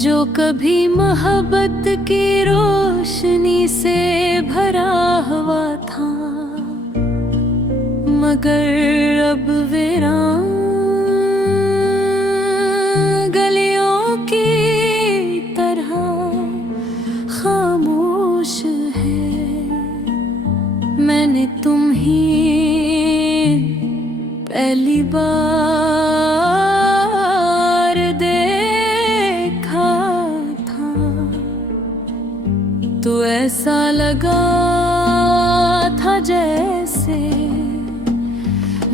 जो कभी मोहब्बत की रोशनी से भरा हुआ था, मगर अब वीरान गलियों की तरह खामोश है। मैंने तुम ही पहली बार देखा था, तो ऐसा लगा था जैसे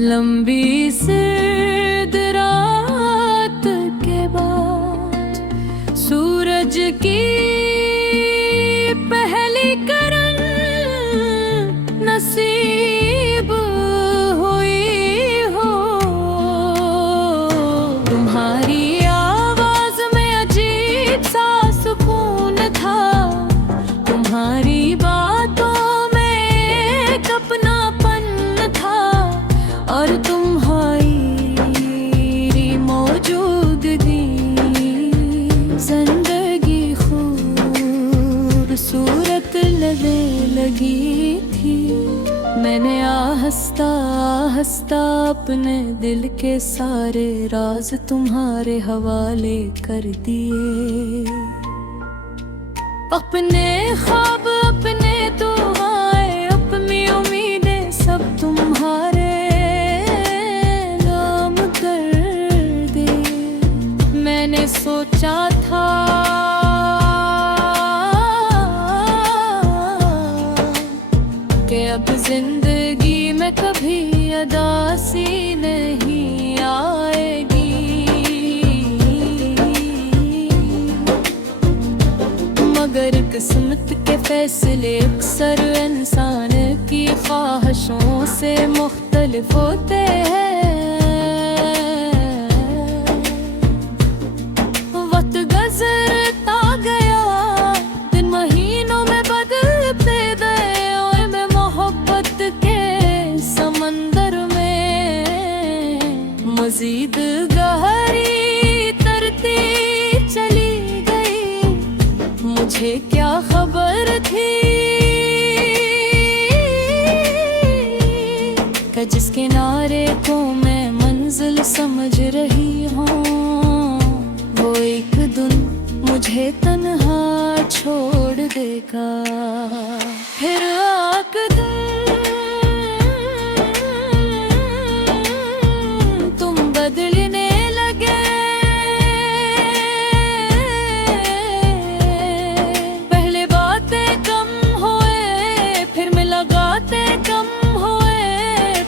लंबी सर्द रात के बाद सूरज की पहली किरण नसीब हुई हो। तुम्हारी आवाज में अजीब सा सुकून था, तुम्हारी बातों में एक अपनापन था, और तुम्हारी मौजूदगी जिंदगी खूबसूरत लगने लगी थी। मैंने आहिस्ता आहिस्ता अपने दिल के सारे राज तुम्हारे हवाले कर दिए। अपने ख्वाब, अपने दुआएं, अपनी उम्मीदें सब तुम्हारे नाम कर दिए। मैंने सोचा था कि अब जिंदगी में कभी उदासी नहीं आएगी, मगर किस्मत के फैसले अक्सर इंसान की ख्वाहिशों से मुख्तलिफ होते हैं। वक्त गुजरता गया, दिन महीनों में बदलते गए, और मैं मोहब्बत के समंदर में मजीद गहरी तरती चली गई। मुझे क्या खबर थी कि जिस किनारे को मैं मंजिल समझ रही हूँ, वो एक दिन मुझे तन्हा छोड़ देगा। फिर आक तुम बदलने लगे, पहले बातें कम हुए, फिर मुलाकातें कम हुए,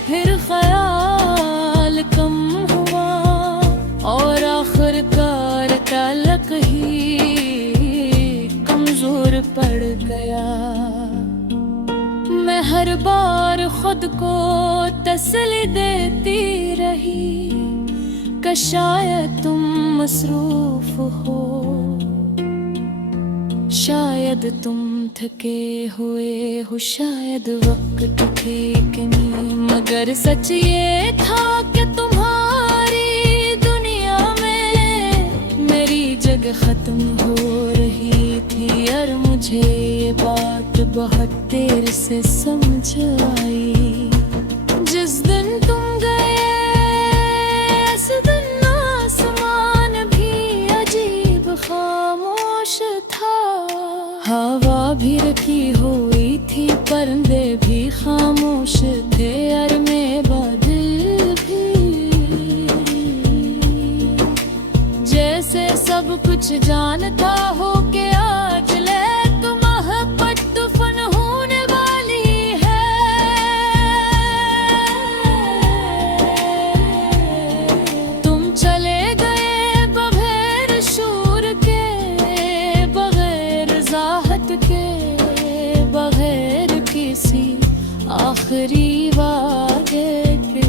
फिर ख्याल कम हुआ, और आखिरकार ताल्लुक ही कमजोर पड़ गया। मैं हर बार खुद को तसल्ली देती रही कि शायद तुम मसरूफ हो, शायद तुम थके हुए हो, शायद वक्त ठीक नहीं, मगर सच ये था कि तुम्हारी दुनिया में मेरी जगह खत्म हो रही थी। और मुझे ये बात बहुत देर से समझ आई। जिस दिन तुम गए, उस दिन आसमान भी अजीब खामोश था, हवा भी रखी हुई थी, परिंदे भी खामोश थे, और मैं बादल भी। जैसे सब कुछ जानता हो कि आज ले तुम मोहब्बत तूफान होने वाली है। तुम चले गए बगैर शूर के, बगैर वजाहत के, बगैर किसी आखिरी वादे के,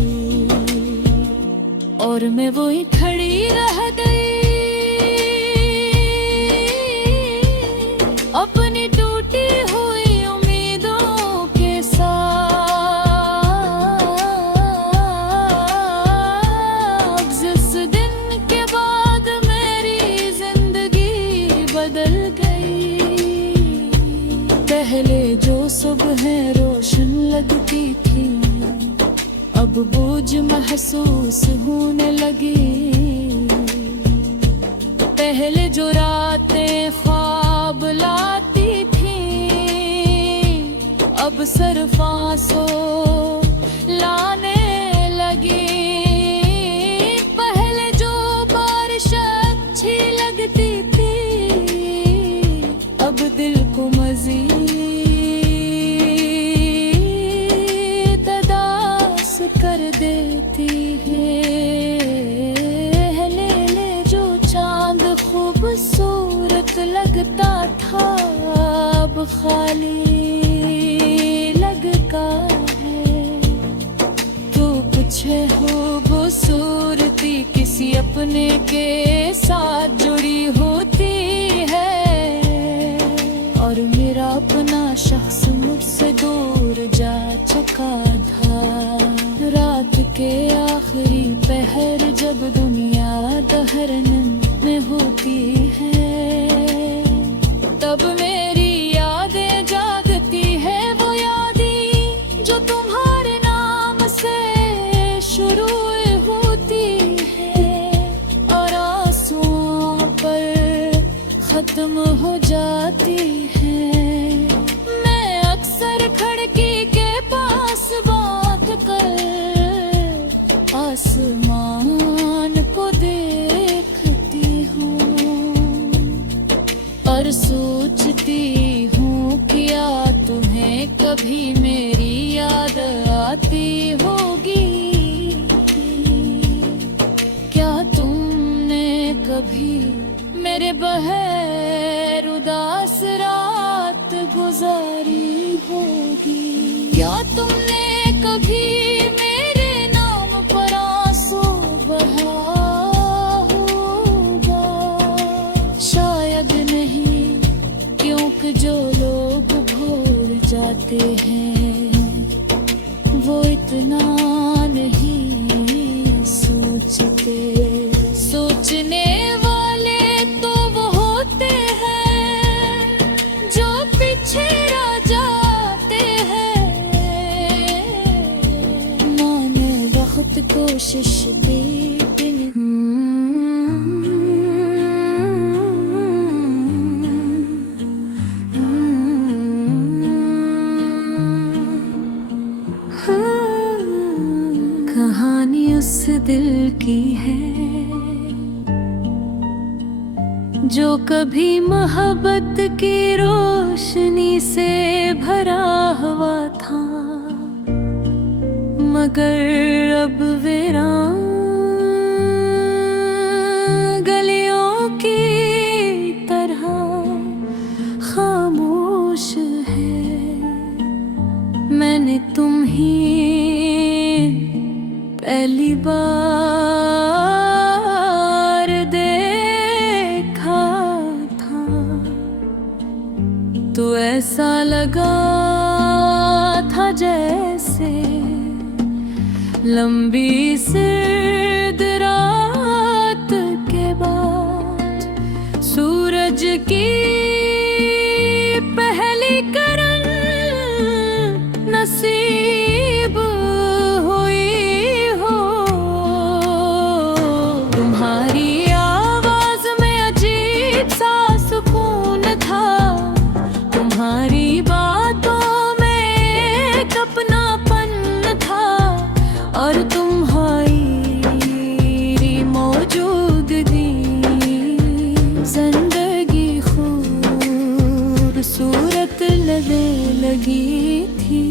और मैं वही खड़ी रह गई अपनी टूटी हुई उम्मीदों के साथ। जिस दिन के बाद मेरी जिंदगी पहले जो सुबह रोशन लगती थी, अब बोझ महसूस होने लगी। पहले जो रातें ख्वाब लाती थी, अब सिर्फ आंसू लाने लगी। पहले जो बारिश अच्छी लगती थी, अब दिल को मज़ीद उदास कर देती है। ले ले जो चांद खूबसूरत लगता था, अब खाली लगता है। तो कुछ है खूबसूरती किसी अपने के साथ जुड़ी होती है, और मेरा अपना शख्स मुझसे दूर जा चुका था। रात के आखिरी पहर जब दुनिया दहरन में होती है, तब मेरी यादें जागती है। वो यादें जो तुम्हारे नाम से शुरू होती है, और आंसुओं पर खत्म हो जाती है। मैं अक्सर खिड़की के पास बात कर आसमान को देखती हूँ, और सोचती हूँ क्या तुम्हें कभी मेरी याद आती होगी। क्या तुमने कभी मेरे बगैर उदास रात गुजारी होगी। क्या तुमने कभी मेरे नाम पर आंसू बहा होगा। शायद नहीं, क्योंकि जो लोग भूल जाते हैं वो इतना नहीं सोचते। सोचने वाले तो वो होते हैं जो पीछे रह जाते हैं। माने बहुत कोशिश दी, कहानी उस दिल की है जो कभी मोहब्बत की रोशनी से भरा हुआ था, मगर अब वीरान गलियों की तरह खामोश है। मैंने तुम ही पहली बार देखा था, तो ऐसा लगा था जैसे लंबी सर्द रात के बाद सूरज की पहली किरण नसीब हुई हो। तुम्हारी आवाज में अजीब सा सुकून था, तुम्हारी बातों में एक अपनापन था, और तुम्हारी मौजूदगी जिंदगी खूबसूरत लगने लगी थी।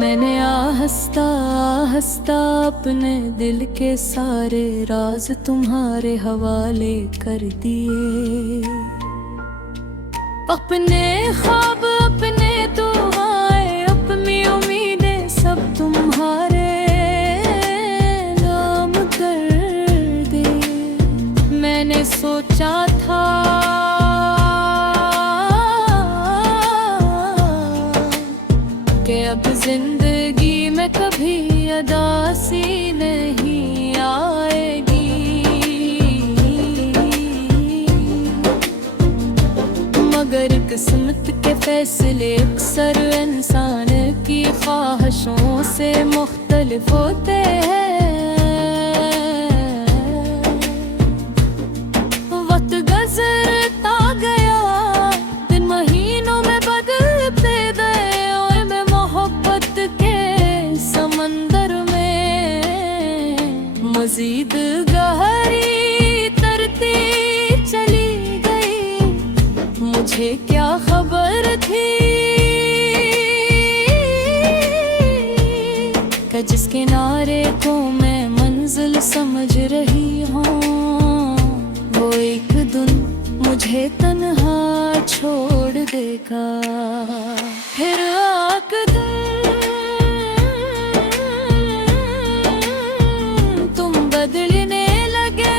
मैंने आहिस्ता आहिस्ता अपने दिल के सारे राज तुम्हारे हवाले कर दिए। अपने ख्वाब, अपने दुआएं, अपनी उम्मीदें सब तुम्हारे नाम कर दे। मैंने सोचा था कि अब जिंदगी में कभी उदासी नहीं आएगी, मगर किस्मत के फैसले अक्सर इंसान की ख्वाहिशों से मुख्तलिफ होते हैं। वक्त गुज़रता गया, दिन महीनों में बदलते गए, और मैं मोहब्बत के समंदर में मज़ीद गहरी तरती चली गई। मुझे क्या खबर थी कि जिस किनारे को मैं मंजिल समझ रही हूँ, वो एक दिन मुझे तन्हा छोड़ देगा। फिर एक दिन तुम बदलने लगे,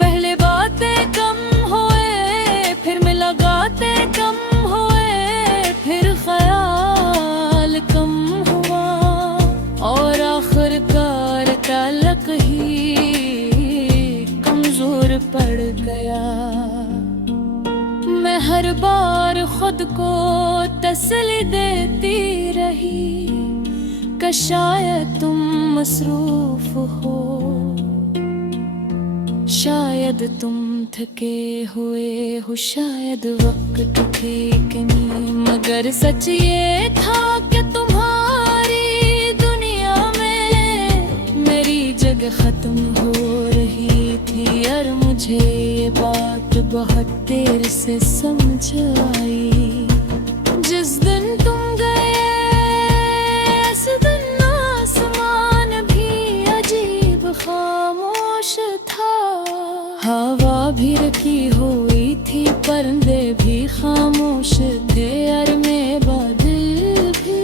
पहले बातें कम हुए, फिर मुलाकातें कम हुए, फिर ख्याल कम हुआ, और आखिरकार ताल्लुक ही कमजोर पड़ गया। मैं हर बार खुद को तसल्ली देती रही कि शायद तुम मसरूफ हो, शायद तुम थके हुए हो, शायद वक्त ठीक नहीं। मगर सच ये था कि तुम्हारी दुनिया में मेरी जगह खत्म हो रही थी, और मुझे ये बात बहुत देर से समझ आई। जिस दिन तुम गए, इस दिन आसमान भी अजीब खामोश था। हवा भी रखी हुई थी, परिंदे भी खामोश थे, और मैं बादल भी।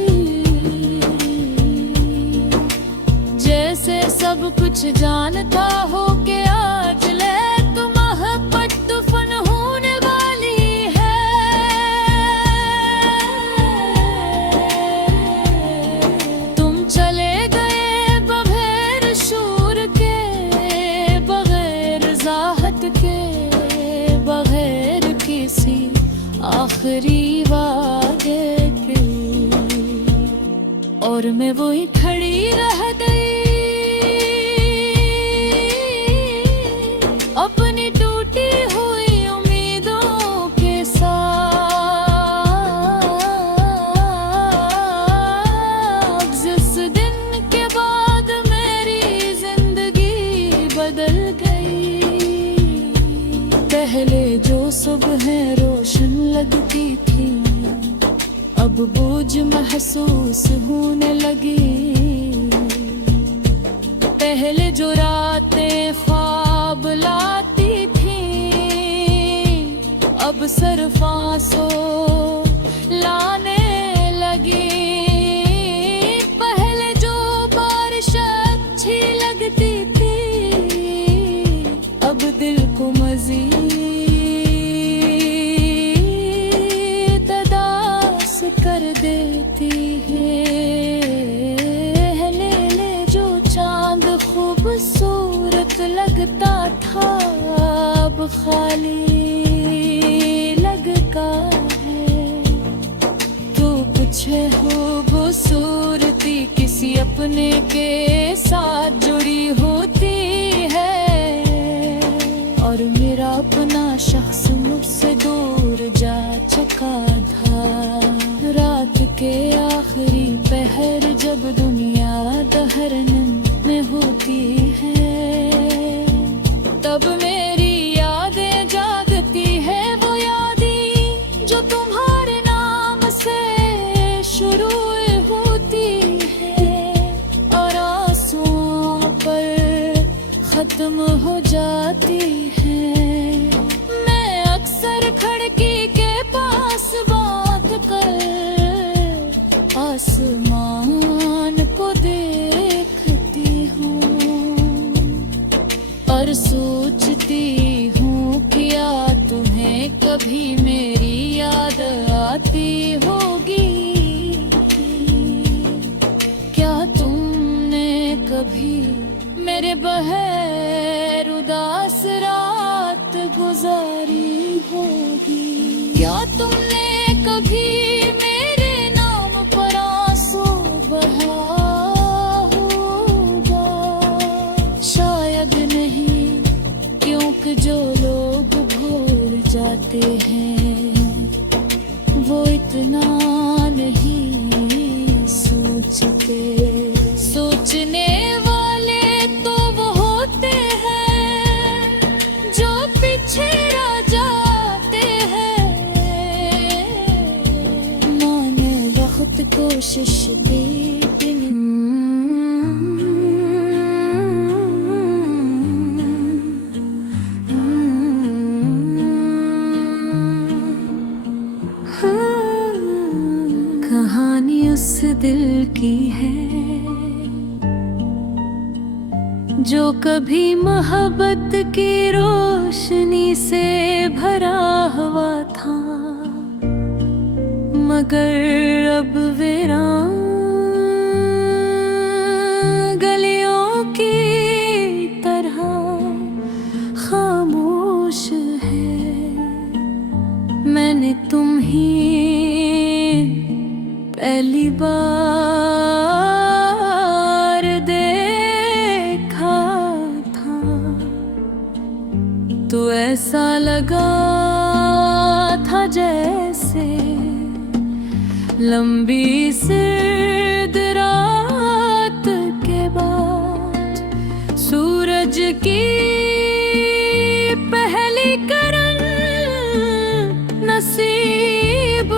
जैसे सब कुछ जानता हो कि आज लेक मोहब्बत तूफान होने वाली है। तुम चले गए बगैर शूर के, बगैर वजाहत के, बगैर किसी आखिरी वादे के, और मैं वही खड़ी रह गई अपनी टूटी हुई उम्मीदों के साथ। जिस दिन के बाद मेरी जिंदगी बदल गई, पहले जो सुबह रोशन लगती थी, अब बोझ महसूस होने लगी। पहले जो रातें ख्वाब लाती थी, अब सिर्फ आंसू लाने लगी। पहले जो बारिश अच्छी लगती थी, अब दिल को मजीद उदास कर देती है। ले ले जो चांद खूबसूरत लगता था, अब खाली लगता है। तो कुछ खूबसूरती किसी अपने के साथ जुड़ी होती है, और मेरा अपना शख्स मुझसे दूर जा चुका था। रात के आखिरी पहर जब दुनिया दहरन में होती है, तब मेरी यादें जागती है। वो यादें जो तुम्हारे नाम से शुरू होती है, और आंसुओं पर खत्म हो जाती है। मैं अक्सर खिड़की के पास बात कर आसमान को देखती हूँ, और सोचती हूँ क्या तुम्हें कभी मेरी याद आती होगी। क्या तुमने कभी मेरे बगैर उदास रात गुजारी होगी। क्या तुमने कभी मेरे नाम पर आंसू बहा होगा? शायद नहीं, क्योंकि जो लोग भूल जाते हैं वो इतना नहीं सोचते। सोचने वाले तो वो होते हैं जो पीछे रह जाते हैं। मैंने बहुत कोशिश की कहानी उस दिल की है जो कभी मोहब्बत की रोशनी से भरा हुआ था, मगर अब वीरान गलियों की तरह खामोश है। मैंने तुम ही पहली बार देखा था तो ऐसा लगा था जैसे लंबी सर्द रात के बाद सूरज की पहली किरण नसीब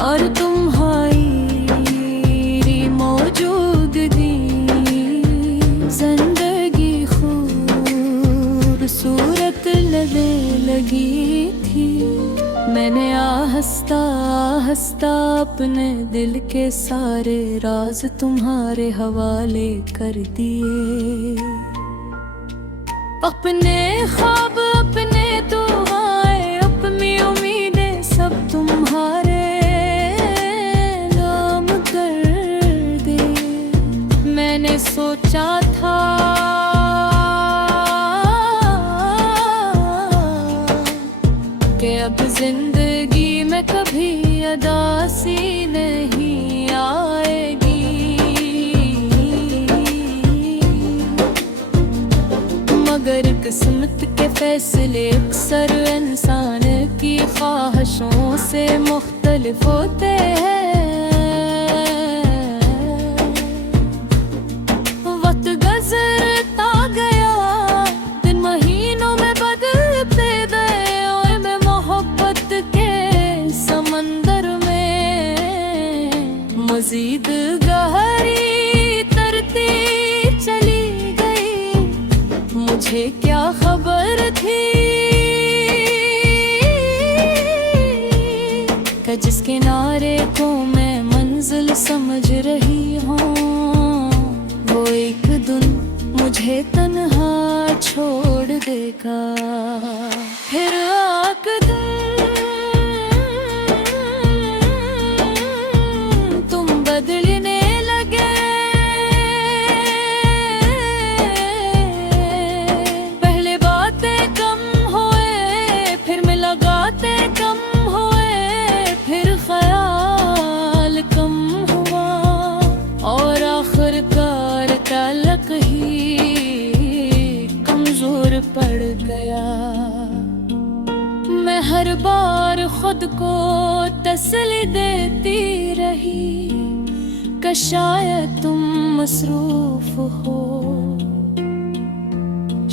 और तुम्हारी मौजूदगी जिंदगी खूबसूरत लगने लगी थी। मैंने आहिस्ता आहिस्ता अपने दिल के सारे राज तुम्हारे हवाले कर दिए। अपने ख्वाब अपने दुआएं अपनी उम्मीदें सब तुम्हारे सोचा था कि अब जिंदगी में कभी उदासी नहीं आएगी, मगर किस्मत के फैसले अक्सर इंसान की ख्वाहिशों से मुख्तलिफ होते हैं। मज़ीद गहरी तरती चली गई, मुझे क्या खबर थी कि जिस किनारे को मैं मंजिल समझ रही हूँ वो एक दिन मुझे तन्हा छोड़ देगा। फिर आक बदलने लगे, पहले बातें कम हुए फिर मुलाकातें कम हुए, फिर ख्याल कम हुआ और आखिरकार ताल्लुक ही कमजोर पड़ गया। मैं हर बार खुद को तसल्ली देती रही कि शायद तुम मसरूफ हो,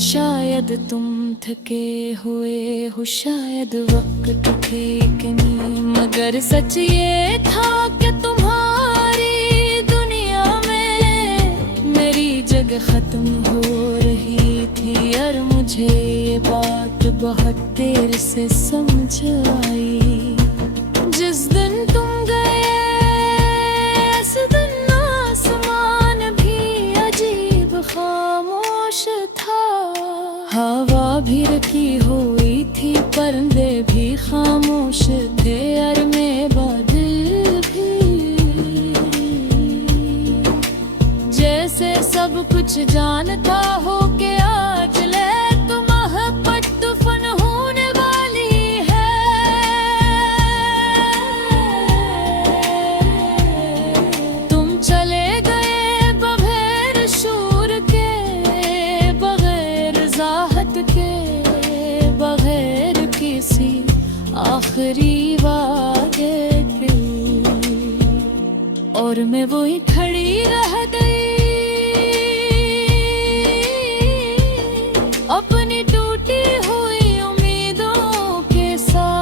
शायद तुम थके हुए हो, शायद वक्त ठीक नहीं, मगर सच ये था कि तुम्हारी दुनिया में मेरी जगह खत्म हो रही थी। और मुझे ये बात बहुत देर से समझ आई। जिस दिन तुम गए इस दिन आसमान भी अजीब खामोश था, हवा भी रखी हो परिंदे भी खामोश थे और में बादल भी, जैसे सब कुछ जानता हो कि आज ले तो मोहब्बत तूफान होने वाली है। तुम चले गए बगैर शूर के, बगैर वजाहत के, बगैर किसी आखिरी वादे के, और मैं वही खड़ी रह गई अपनी टूटी हुई उम्मीदों के साथ।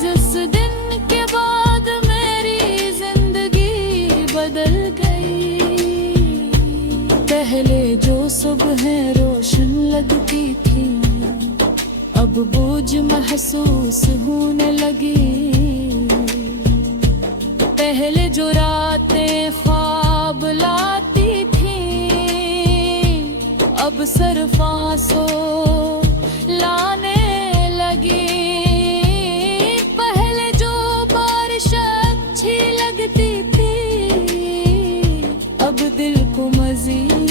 जिस दिन के बाद मेरी जिंदगी बदल गई, पहले जो सुबह रोशन लगती थी अब बोझ महसूस होने लगी। पहले जो रातें ख्वाब लाती थी अब सिर्फ आंसू लाने लगी। पहले जो बारिश अच्छी लगती थी अब दिल को मजीद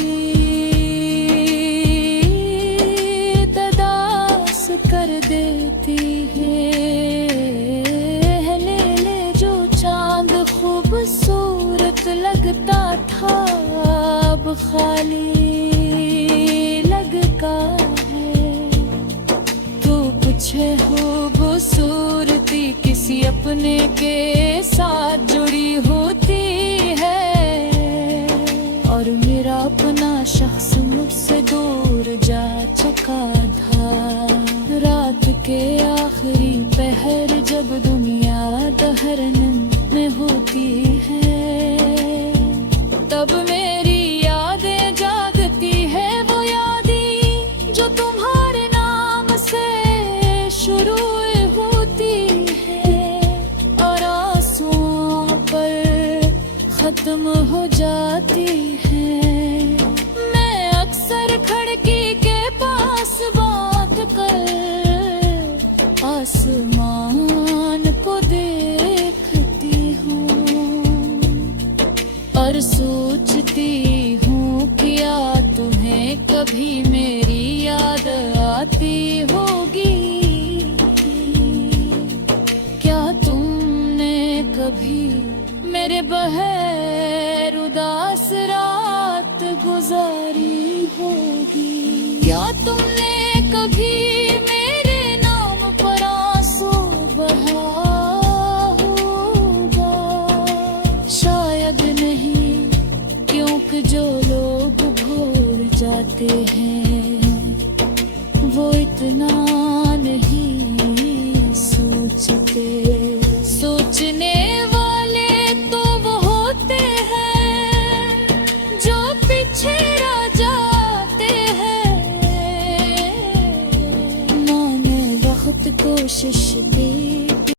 उदास कर देती है। ले ले जो चांद खूबसूरत लगता था अब खाली लगता है। तो कुछ खूबसूरती किसी अपने के साथ जुड़ी होती है, और मेरा अपना शख्स मुझसे दूर जा चुका था। रात के आखिरी पहर जब दुनिया दहरन में होती है, तब मेरी यादें जागती है। वो यादें जो तुम्हारे नाम से शुरू होती है और आंसुओं पर खत्म हो जाती है। मैं अक्सर खिड़की के पास बात कर आसमान को देखती हूँ और सोचती हूँ क्या तुम्हें कभी मेरी याद आती होगी। क्या तुमने कभी मेरे बगैर उदास रात गुजारी होगी। क्या तुमने कभी मेरे नाम पर आंसू बहा होगा। शायद नहीं, क्योंकि जो लोग भूल जाते हैं वो इतना नहीं सोचते। सोचने वाले तो वो होते हैं जो पीछे रह जाते हैं। मैंने बहुत कोशिश की